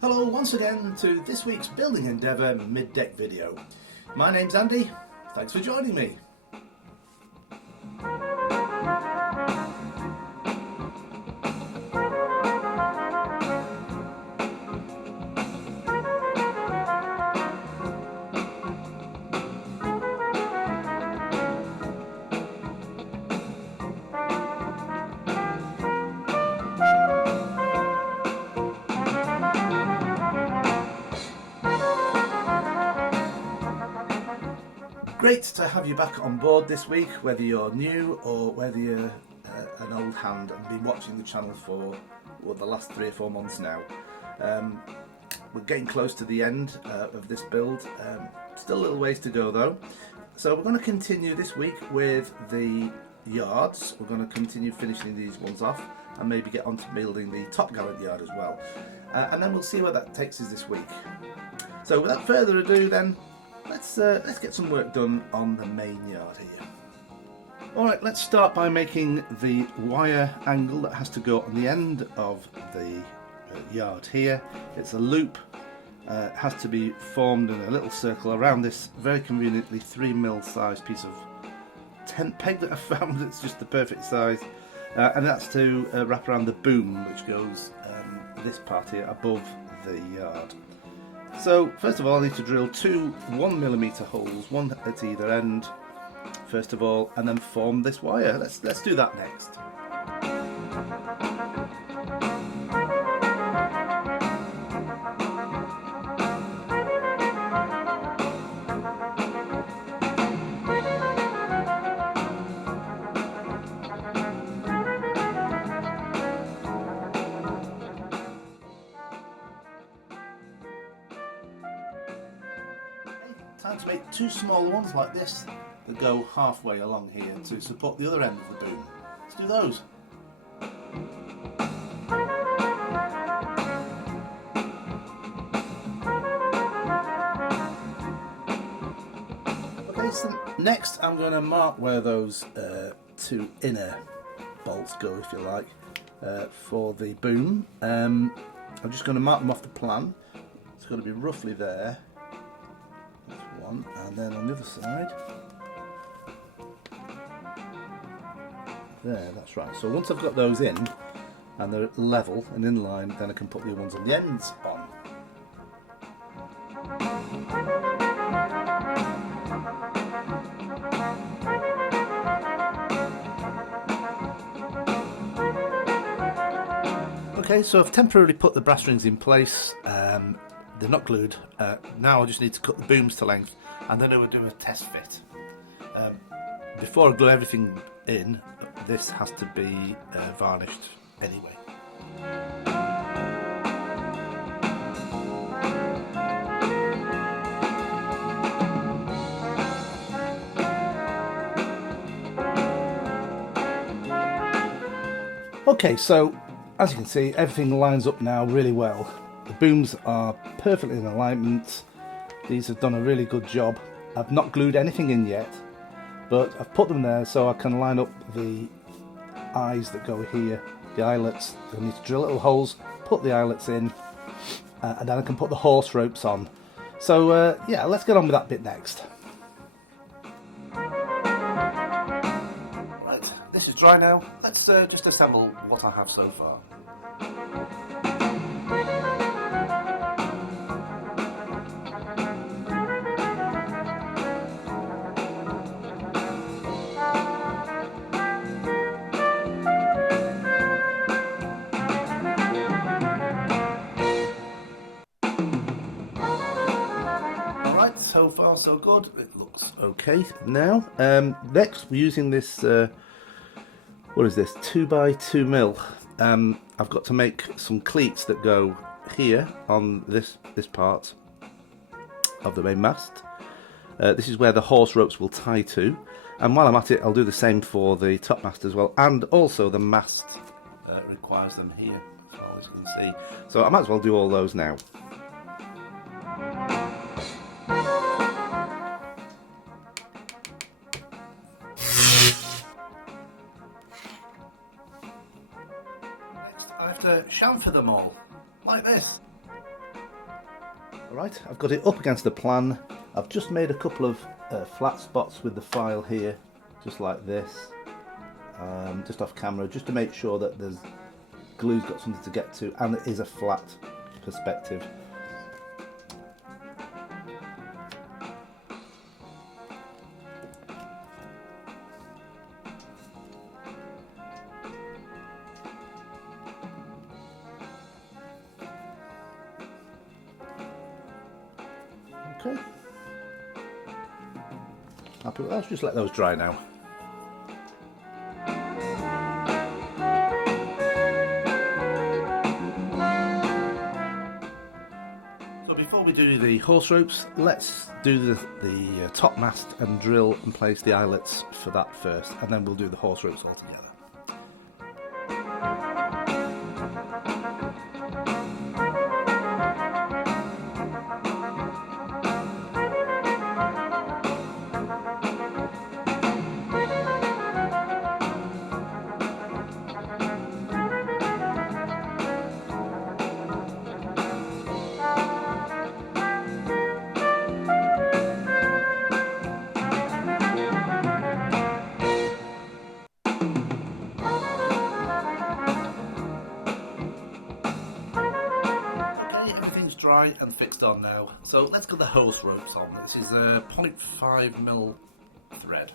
Hello once again to this week's Building Endeavour mid-deck video. My name's Andy, thanks for joining me. Great to have you back on board this week, whether you're new or whether you're an old hand and been watching the channel for the last 3 or 4 months now. We're getting close to the end of this build, still a little ways to go though. So we're going to continue this week with the yards. We're going to continue finishing these ones off and maybe get on to building the top gallant yard as well. And then we'll see where that takes us this week. So without further ado then, let's get some work done on the main yard here. Alright, let's start by making the wire angle that has to go on the end of the yard here. It's a loop, has to be formed in a little circle around this very conveniently 3mm size piece of tent peg that I found. It's just the perfect size, and that's to wrap around the boom which goes this part here above the yard. So first of all I need to drill 2 1mm holes, one at either end first of all, and then form this wire. Let's do that next. Time to make 2 small ones like this that go halfway along here to support the other end of the boom. Let's do those. Okay, so next I'm going to mark where those 2 inner bolts go, if you like, for the boom. I'm just going to mark them off the plan. It's going to be roughly there. And then on the other side, there, that's right. So once I've got those in and they're level and in line, then I can put the ones on the ends on. Okay, so I've temporarily put the brass rings in place. They're not glued. Now I just need to cut the booms to length and then I will do a test fit. Before I glue everything in, this has to be varnished anyway. Okay, so as you can see, everything lines up now really well. The booms are perfectly in alignment. These have done a really good job. I've not glued anything in yet, but I've put them there so I can line up the eyes that go here, the eyelets. I need to drill little holes, put the eyelets in, and then I can put the horse ropes on. So yeah, let's get on with that bit next. Right, this is dry now. Let's just assemble what I have so far. So far so good, it looks okay now. Next we're using this, what is this, 2x2mm. I've got to make some cleats that go here on this part of the main mast. This is where the horse ropes will tie to, and while I'm at it I'll do the same for the top mast as well, and also the mast requires them here, as you can see. So I might as well do all those now. Next I have to chamfer them all, like this. Alright, I've got it up against the plan. I've just made a couple of flat spots with the file here, just like this, just off camera, just to make sure that there's glue's got something to get to and it is a flat perspective. Okay, happy with that. Let's just let those dry now. So before we do the horse ropes, let's do the top mast and drill and place the eyelets for that first, and then we'll do the horse ropes all together. Dry and fixed on now, so let's get the hose ropes on. This is a 0.5mm thread.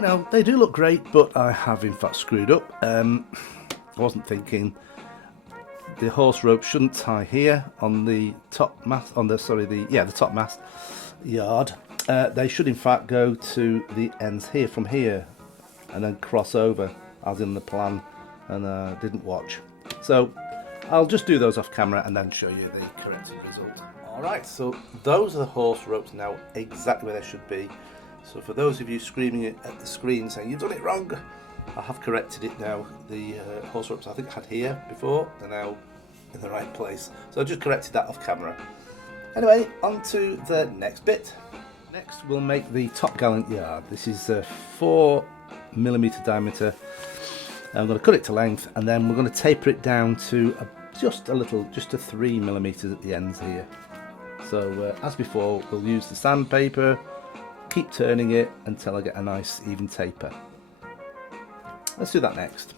Now, they do look great, but I have in fact screwed up. I wasn't thinking the horse rope shouldn't tie here on the top mast, on the the top mast yard. They should in fact go to the ends here, from here, and then cross over as in the plan, and didn't watch. So I'll just do those off camera and then show you the corrected result. Alright, so those are the horse ropes now, exactly where they should be. So for those of you screaming at the screen saying you've done it wrong, I have corrected it now. The horse ropes I think I had here before are now in the right place. So I just corrected that off camera. Anyway, on to the next bit. Next we'll make the top gallant yard. This is a 4mm diameter. I'm going to cut it to length, and then we're going to taper it down to just to 3mm at the ends here. So as before, we'll use the sandpaper. Keep turning it until I get a nice even taper. Let's do that next.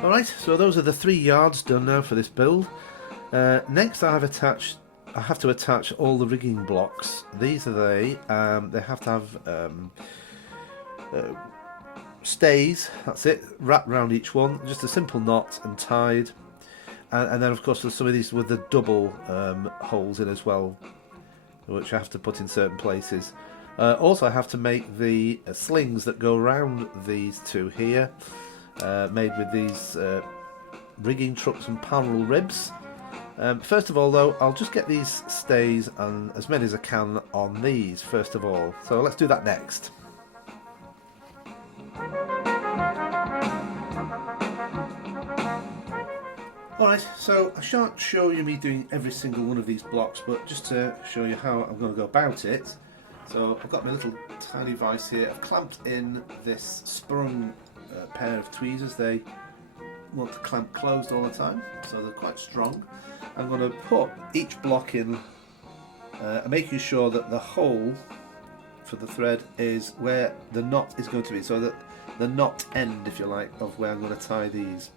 Alright, so those are the 3 yards done now for this build. Next I have to attach all the rigging blocks. These are they have to have stays, that's it, wrapped around each one, just a simple knot and tied. And then of course there's some of these with the double holes in as well, which I have to put in certain places. Also I have to make the slings that go around these two here. Made with these rigging trucks and panel ribs. First of all though, I'll just get these stays, and as many as I can, on these first of all. So let's do that next. Alright, so I shan't show you me doing every single one of these blocks, but just to show you how I'm going to go about it. So I've got my little tiny vise here. I've clamped in this sprung pair of tweezers. They want to clamp closed all the time, so they're quite strong. I'm going to put each block in, making sure that the hole for the thread is where the knot is going to be, so that the knot end, if you like, of where I'm going to tie these.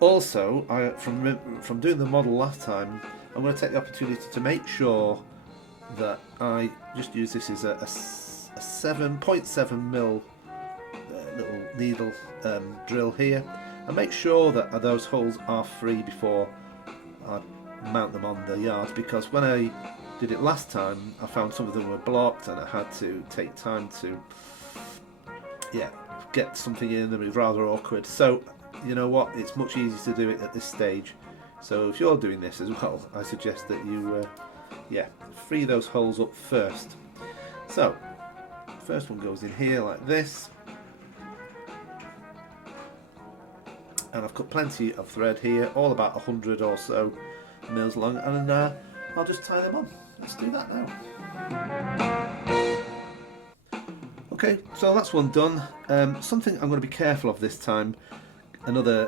Also, from doing the model last time, I'm going to take the opportunity to make sure that I just use this as a 7.7mm little needle drill here, and and make sure that those holes are free before I mount them on the yard, because when I did it last time I found some of them were blocked and I had to take time to get something in, and it was rather awkward. So you know what, it's much easier to do it at this stage. So if you're doing this as well, I suggest that you free those holes up first. So first one goes in here like this, and I've cut plenty of thread here, all about 100 or so mils long, and I'll just tie them on. Let's do that now. Okay, so that's one done. Something I'm going to be careful of this time,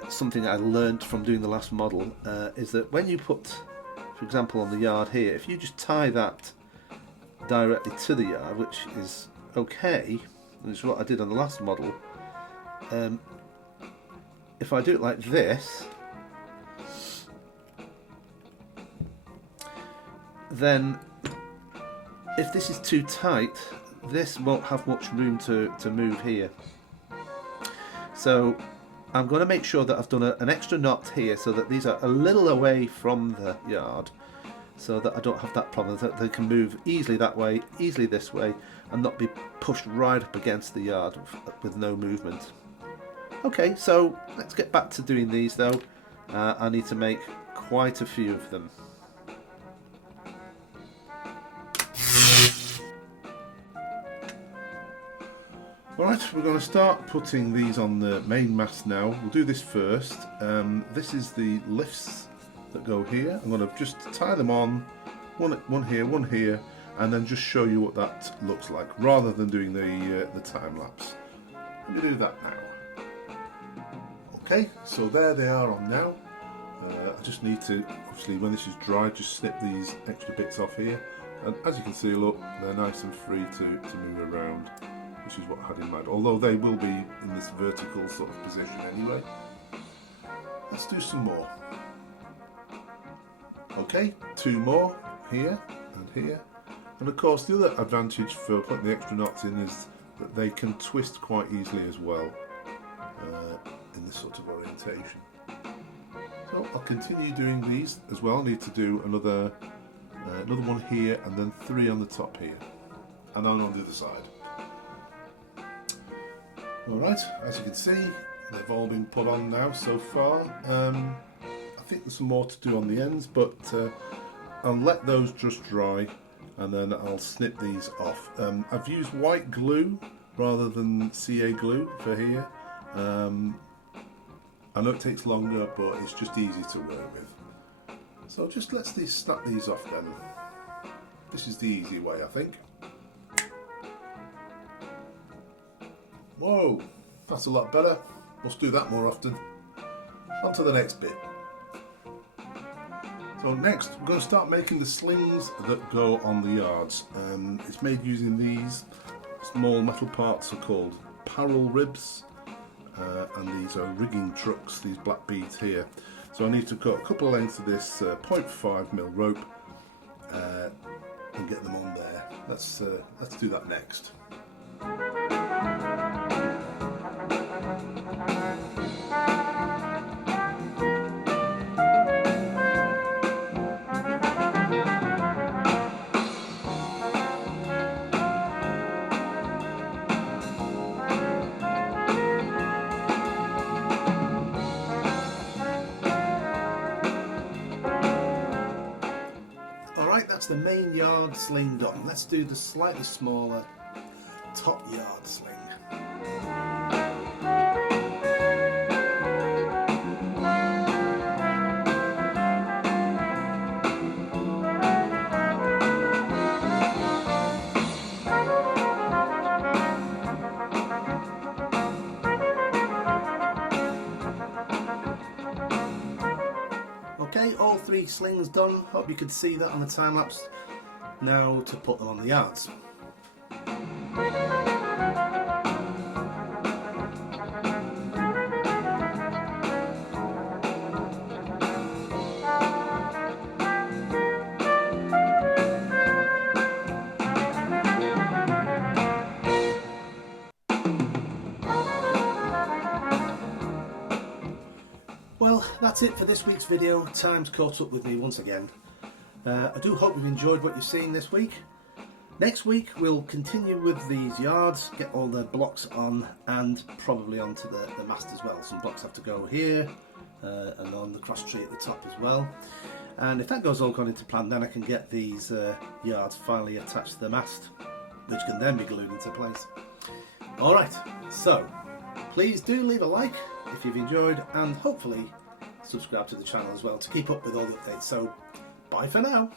something I learned from doing the last model, is that when you put, for example, on the yard here, if you just tie that directly to the yard, which is okay, which is what I did on the last model, if I do it like this, then if this is too tight, this won't have much room to move here. So I'm going to make sure that I've done an extra knot here so that these are a little away from the yard, so that I don't have that problem, that they can move easily that way, easily this way, and not be pushed right up against the yard with no movement. Okay, so let's get back to doing these though. I need to make quite a few of them. Alright, we're going to start putting these on the main mast now. We'll do this first. This is the lifts that go here. I'm going to just tie them on, one here, and then just show you what that looks like, rather than doing the time lapse. Let me do that now. Okay, so there they are on now. I just need to, obviously when this is dry, just snip these extra bits off here. And as you can see, look, they're nice and free to move around, which is what I had in mind, although they will be in this vertical sort of position anyway. Let's do some more. Okay, two more, here and here. And of course the other advantage for putting the extra knots in is that they can twist quite easily as well in this sort of orientation. So I'll continue doing these as well. I need to do another one here, and then 3 on the top here, and then on the other side. Alright, as you can see, they've all been put on now so far. I think there's some more to do on the ends, but I'll let those just dry and then I'll snip these off. I've used white glue rather than CA glue for here. I know it takes longer, but it's just easy to work with. So just let's snap these off then. This is the easy way, I think. Whoa, that's a lot better. Must do that more often. On to the next bit. So next we're going to start making the slings that go on the yards. It's made using these small metal parts, are called parrel ribs, and these are rigging trucks, these black beads here. So I need to cut a couple of lengths of this 0.5mm rope and get them on there. Let's do that next. That's the main yard sling done. Let's do the slightly smaller top yard sling. Okay, all 3 slings done. Hope you could see that on the time lapse. Now to put them on the yards. Well, that's it for this week's video. Time's caught up with me once again. I do hope you've enjoyed what you've seen this week. Next week we'll continue with these yards, get all the blocks on and probably onto the mast as well. Some blocks have to go here and on the cross tree at the top as well. And if that goes all according to plan, then I can get these yards finally attached to the mast, which can then be glued into place. Alright, so please do leave a like if you've enjoyed, and hopefully subscribe to the channel as well to keep up with all the updates. So bye for now.